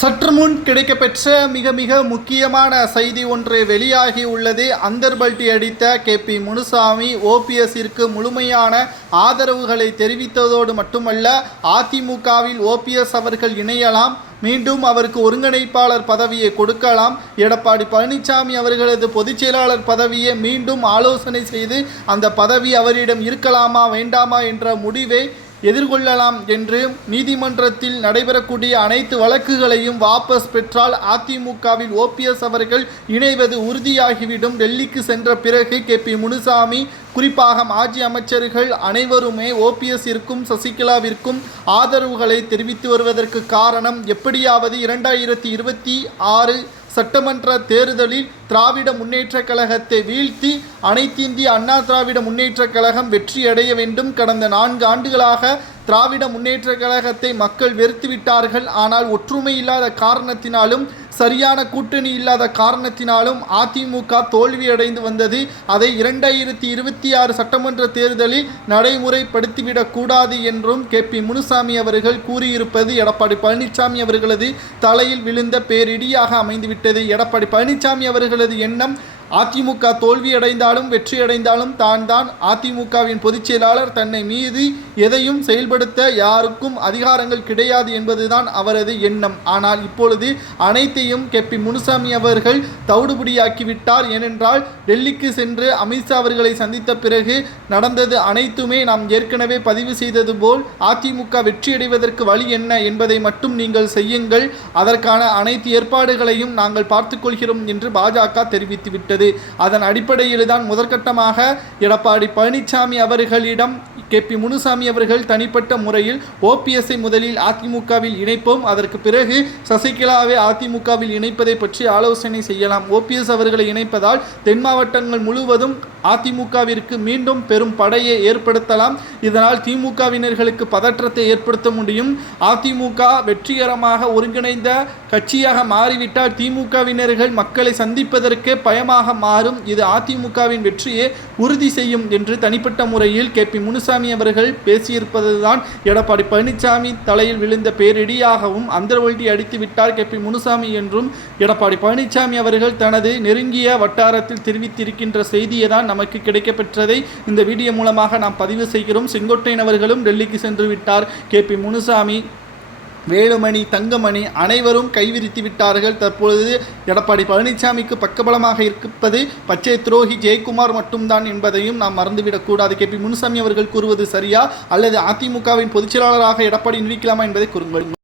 சற்று முன் கிடைக்கப்பெற்ற மிக மிக முக்கியமான செய்தி ஒன்று வெளியாகி உள்ளது. அந்தர்பல்டி அடித்த கே. பி. முனுசாமி ஓபிஎஸ்ஸிற்கு முழுமையான ஆதரவுகளை தெரிவித்ததோடு மட்டுமல்ல அதிமுகவில் ஓபிஎஸ் அவர்கள் இணையலாம் மீண்டும் அவருக்கு ஒருங்கிணைப்பாளர் பதவியை கொடுக்கலாம். எடப்பாடி பழனிசாமி அவர்களது பொதுச் செயலாளர் பதவியை மீண்டும் ஆலோசனை செய்து அந்த பதவி அவரிடம் இருக்கலாமா வேண்டாமா என்ற முடிவை எதிர்கொள்ளலாம் என்று நீதிமன்றத்தில் நடைபெறக்கூடிய அனைத்து வழக்குகளையும் வாபஸ் பெற்றால் அதிமுகவில் ஓபிஎஸ் அவர்கள் இணைவது உறுதியாகிவிடும். டெல்லிக்கு சென்ற பிறகு கே. பி. முனுசாமி குறிப்பாக மாஜி அமைச்சர்கள் அனைவருமே ஓபிஎஸ்ஸிற்கும் சசிகலாவிற்கும் ஆதரவுகளை தெரிவித்து வருவதற்கு காரணம் எப்படியாவது இரண்டாயிரத்தி இருபத்தி ஆறு சட்டமன்ற தேர்தலில் திராவிட முன்னேற்றக் கழகத்தை வீழ்த்தி அனைத்திந்திய அண்ணா திராவிட முன்னேற்றக் கழகம் வெற்றியடைய வேண்டும். கடந்த நான்கு ஆண்டுகளாக திராவிட முன்னேற்றக் கழகத்தை மக்கள் வெறுத்து விட்டார்கள் ஆனால் ஒற்றுமை இல்லாத காரணத்தினாலும் சரியான கூட்டணி இல்லாத காரணத்தினாலும் அதிமுக தோல்வியடைந்து வந்தது. அதை இரண்டாயிரத்தி இருபத்தி ஆறு சட்டமன்ற தேர்தலில் நடைமுறைப்படுத்திவிடக்கூடாது என்றும் கே. பி. முனுசாமி அவர்கள் கூறியிருப்பது எடப்பாடி பழனிசாமி அவர்களது தலையில் விழுந்த பேரிடியாக அமைந்துவிட்டது. எடப்பாடி பழனிசாமி அவர்களது எண்ணம் அதிமுக தோல்வியடைந்தாலும் வெற்றியடைந்தாலும் தான் தான் அதிமுகவின் பொதுச் செயலாளர். தன்னை மீது எதையும் செயல்படுத்த யாருக்கும் அதிகாரங்கள் கிடையாது என்பதுதான் அவரது எண்ணம். ஆனால் இப்பொழுது அனைத்தையும் கெப்பி முனுசாமி அவர்கள் தவிடுபடியாக்கிவிட்டார். ஏனென்றால் டெல்லிக்கு சென்று அமித்ஷா அவர்களை சந்தித்த பிறகு நடந்தது அனைத்துமே நாம் ஏற்கனவே பதிவு செய்தது போல் அதிமுக வெற்றியடைவதற்கு வழி என்ன என்பதை மட்டும் நீங்கள் செய்யுங்கள். அதற்கான அனைத்து ஏற்பாடுகளையும் நாங்கள் பார்த்துக்கொள்கிறோம் என்று பாஜக தெரிவித்துவிட்டது. அதன் அடிப்படையில் தான் முதற்கட்டமாக எடப்பாடி பழனிசாமி அவர்களிடம் கே. பி. முனுசாமி அவர்கள் தனிப்பட்ட முறையில் ஓபிஎஸ்ஐ முதலில் அதிமுகவில் இணைப்போம். அதற்கு பிறகு சசிகலாவை அதிமுகவில் இணைப்பதை பற்றி ஆலோசனை செய்யலாம். ஓபிஎஸ் அவர்களை இணைப்பதால் தென் மாவட்டங்கள் முழுவதும் அதிமுகவிற்கு மீண்டும் பெரும் படையை ஏற்படுத்தலாம். இதனால் திமுகவினர்களுக்கு பதற்றத்தை ஏற்படுத்த முடியும். அதிமுக வெற்றிகரமாக ஒருங்கிணைந்த கட்சியாக மாறிவிட்டால் திமுகவினர்கள் மக்களை சந்திப்பதற்கே பயமாக மாறும். இது அதிமுகவின் வெற்றியை உறுதி செய்யும் என்று தனிப்பட்ட முறையில் கே. பி. முனுசாமி அவர்கள் பேசியிருப்பதுதான் எடப்பாடி பழனிசாமி தலையில் விழுந்த பேரிடியாகவும் அந்தர்வல்ட்டி அடித்து விட்டார் கே. பி. முனுசாமி என்றும் எடப்பாடி பழனிசாமி அவர்கள் தனது நெருங்கிய வட்டாரத்தில் தெரிவித்திருக்கின்ற செய்தியை தான் நமக்கு கிடைக்கப்பெற்றதை இந்த வீடியோ மூலமாக நாம் பதிவு செய்கிறோம். செங்கோட்டையன் அவர்களும் டெல்லிக்கு சென்று விட்டார். கே. பி. முனுசாமி வேலுமணி தங்கமணி அனைவரும் கைவிரித்து விட்டார்கள். தற்பொழுது எடப்பாடி பழனிசாமிக்கு பக்கபலமாக இருப்பது பச்சை துரோகி ஜெயக்குமார் மட்டும்தான் என்பதையும் நாம் மறந்துவிடக்கூடாது. கே. பி. முனுசாமி அவர்கள் கூறுவது சரியா? அல்லது அதிமுகவின் பொதுச்செயலாளராக எடப்பாடி நிற்கலாமா என்பதை கூறுங்கள்.